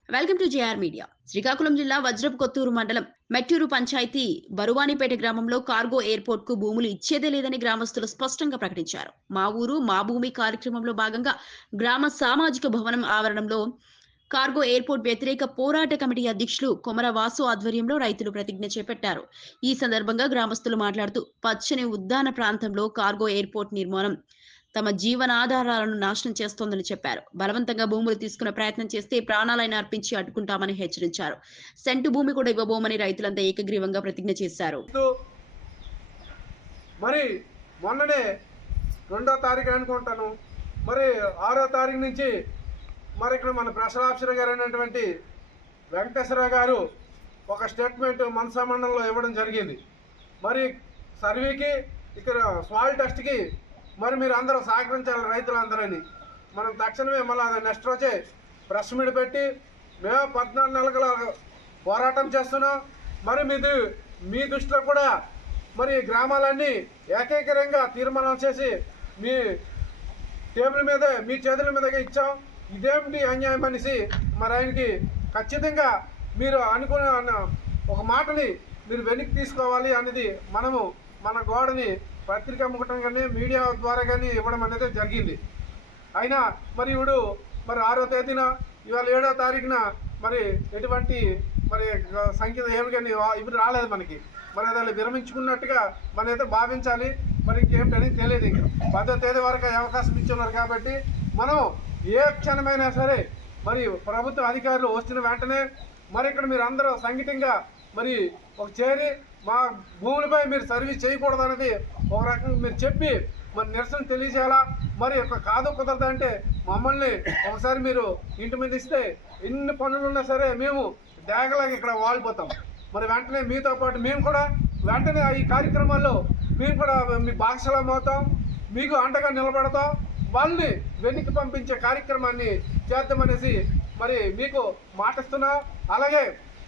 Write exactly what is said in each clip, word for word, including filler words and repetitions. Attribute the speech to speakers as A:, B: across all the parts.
A: Welcome to JR media. Srikakulam జిల్లా వజ్రపు కొత్తూరు మండలం మెట్టూరు పంచాయతీ బరువానిపేట గ్రామంలో కార్గో ఎయిర్పోర్ట్ కు భూములు ఇచ్చేదే లేదని గ్రామస్తులు స్పష్టంగా ప్రకటించారు. మా ఊరు మా భూమి కార్యక్రమంలో భాగంగా గ్రామ సామాజిక భవనం ఆవరణంలో కార్గో ఎయిర్పోర్ట్ వ్యతిరేక పోరాట కమిటీ అధ్యక్షులు కొమర వాసు ఆధ్వర్యంలో రైతులు ప్రతిజ్ఞ చేపట్టారు. ఈ సందర్భంగా గ్రామస్తులు మాట్లాడుతూ పచ్చని ఉద్యాన ప్రాంతంలో కార్గో ఎయిర్పోర్ట్ నిర్మాణం తమ జీవనాధారాలను నాశనం చేస్తోందని చెప్పారు. బలవంతంగా భూములు తీసుకునే ప్రయత్నం చేస్తే ప్రాణాలైన అర్పించి అడ్డుకుంటామని హెచ్చరించారు. సెంటు భూమి కూడా ఇవ్వబోమని రైతులంతా ఏకగ్రీవంగా ప్రతిజ్ఞ చేశారు.
B: మరి మొన్ననే రెండో తారీఖు అనుకుంటాను, మరి ఆరో తారీఖు నుంచి మరి ఇక్కడ మన ప్రెషర్ ఆఫీసర్ గారు అయినటువంటి వెంకటేశ్వరరావు గారు ఒక స్టేట్మెంట్ మనసా మండలంలో ఇవ్వడం జరిగింది. మరి సర్వేకి ఇక్కడ సాయిల్ టెస్ట్కి మరి మీరు అందరూ సహకరించాలి రైతులందరని. మనం తక్షణమే మళ్ళీ నెక్స్ట్ రోజే ప్రెస్ మీట్ పెట్టి మేము పద్నాలుగు నెలల పోరాటం చేస్తున్నాం. మరి మీది మీ దృష్టిలో కూడా మరి గ్రామాలన్నీ ఏకైకరంగా తీర్మానం చేసి మీ టేబుల్ మీద మీ చేతుల మీదగా ఇచ్చాం. ఇదేమిటి అన్యాయం అనేసి మరి ఆయనకి ఖచ్చితంగా మీరు అనుకున్న ఒక మాటని మీరు వెనక్కి తీసుకోవాలి అనేది మనము మన గోడని పత్రికా ముఖటం కానీ మీడియా ద్వారా కానీ ఇవ్వడం అనేది జరిగింది. అయినా మరి ఇప్పుడు మరి ఆరో తేదీన ఇవాళ ఏడో తారీఖున మరి ఎటువంటి మరి సంఖ్య ఏమి కానీ ఇవి రాలేదు మనకి. మరి అది విరమించుకున్నట్టుగా మన అయితే భావించాలి. మరి ఇంకేమిటని తెలియదు. ఇంకా పదో తేదీ వరకు అవకాశం ఇచ్చున్నారు కాబట్టి మనం ఏ క్షణమైనా సరే మరి ప్రభుత్వ అధికారులు వస్తున్న వెంటనే మరి ఇక్కడ మీరు అందరూ సంఘటితంగా మరి ఒక చేరి మా భూములపై మీరు సర్వీస్ చేయకూడదు అనేది ఒక రకంగా మీరు చెప్పి మరి నిరసన తెలియజేయాలా. మరి ఒక కాదు కుదరదు అంటే మమ్మల్ని ఒకసారి మీరు ఇంటి మీద ఇస్తే ఎన్ని పనులు ఉన్నా సరే మేము డాగలాగా ఇక్కడ వాలిపోతాం. మరి వెంటనే మీతో పాటు మేము కూడా వెంటనే ఈ కార్యక్రమాల్లో మేము కూడా మీ భాగస్వామ్యం అవుతాం, మీకు అండగా నిలబడతాం, వాళ్ళని వెనక్కి పంపించే కార్యక్రమాన్ని చేద్దామనేసి మరి మీకు మాటిస్తున్నాం. అలాగే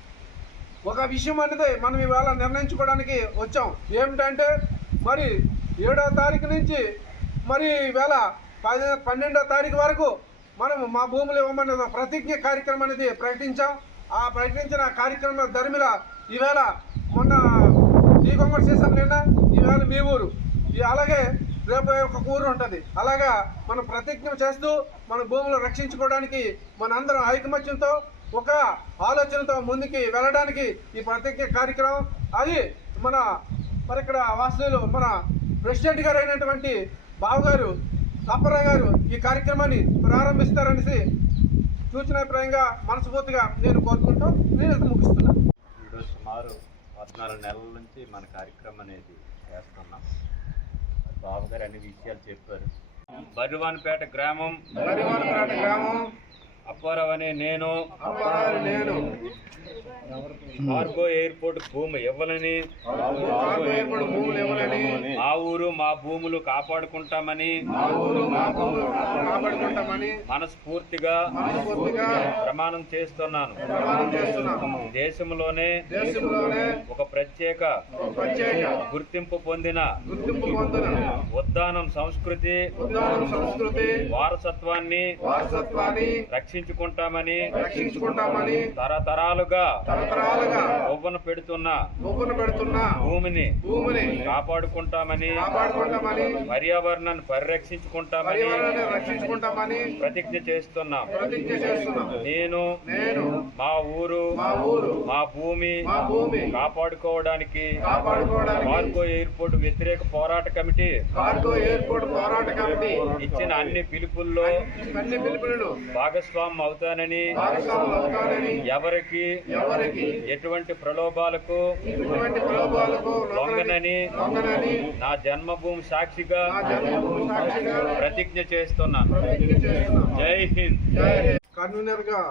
B: ఒక విషయం అనేది మనం ఇవాళ నిర్ణయించుకోవడానికి వచ్చాం. ఏమిటంటే మరి ఏడో తారీఖు నుంచి మరి ఈవేళ పది పన్నెండో తారీఖు వరకు మనం మా భూములు ఇవ్వమని ప్రతిజ్ఞ కార్యక్రమం అనేది ప్రకటించాం. ఆ ప్రకటించిన కార్యక్రమం ధర్మిల ఈవేళ మొన్న ఈ కొంగడు సీసం నిన్న ఈవేళ మీ ఊరు అలాగే రేపు ఒక ఊరు ఉంటుంది. అలాగా మనం ప్రతిజ్ఞ చేస్తూ మన భూములు రక్షించుకోవడానికి మనందరం ఐకమత్యంతో ఒక ఆలోచనతో ముందుకి వెళ్ళడానికి ఈ ప్రత్యేక కార్యక్రమం అది మన మరి ఇక్కడ వాసులు మన ప్రెసిడెంట్ గారు అయినటువంటి బావగారు అప్పారావు గారు ఈ కార్యక్రమాన్ని ప్రారంభిస్తారనేసి సూచనాప్రాయంగా మనస్ఫూర్తిగా నేను కోరుకుంటూ నేను ముగిస్తున్నాను.
C: ఈరోజు సుమారు పద్నాలుగు నెలల నుంచి మన కార్యక్రమం అనేది చేస్తున్నాం. బాబు గారు అన్ని విషయాలు చెప్పారు. బరువానిపేట గ్రామం
B: బరువానిపేట గ్రామం
C: అప్పారావు అనే నేను
B: నేను
C: కార్గో ఎయిర్పోర్ట్ భూమి ఇవ్వాలని, మా ఊరు మా భూములు కాపాడుకుంటామని మనస్ఫూర్తిగా ప్రమాణం చేస్తున్నాను. దేశంలోనే ఒక ప్రత్యేక గుర్తింపు పొందిన ఉద్యానం సంస్కృతి వారసత్వాన్ని రక్షించుకుంటామని
B: రక్షించుకుంటామని
C: తరతరాలుగా
B: తరతరాలుగా
C: ఒవ్వన పెడుతున్న
B: ఒవ్వన పెడుతున్న
C: భూమిని
B: భూమిని
C: కాపాడుకుంటామని
B: కాపాడుకుంటామని
C: పర్యావరణాన్ని పరిరక్షించుకుంటామని
B: పర్యావరణాన్ని రక్షించుకుంటామని
C: ప్రతిజ్ఞ చేస్తున్నాం.
B: ప్రతిజ్ఞ చేస్తున్నాం.
C: నేను
B: నేను
C: మా ఊరు
B: మా ఊరు
C: మా భూమి
B: మా భూమి
C: కాపాడుకోవడానికి
B: కాపాడుకోవడానికి
C: కార్గో ఎయిర్పోర్ట్ వ్యతిరేక పోరాట కమిటీ
B: కార్గో ఎయిర్పోర్ట్ పోరాట కమిటీ
C: ఇచ్చిన అన్ని పిలుపుల్లో
B: అన్ని పిలుపులను
C: భాగస్వామ్యం అవుతానని,
B: భాగస్వామ్యం అవుతానని
C: ఎవరికి
B: ఎవరికి
C: ఎటువంటి ప్రలోభాలకు
B: ఎటువంటి ప్రలోభాలకు
C: లొంగనని
B: లొంగనని
C: నా జన్మభూమి సాక్షిగా
B: నా జన్మభూమి సాక్షిగా
C: ప్రతిజ్ఞ చేస్తున్నాను.
B: ప్రతిజ్ఞ చేస్తున్నాను.
C: జై హింద్.
B: జై హింద్. కన్వీనర్ గా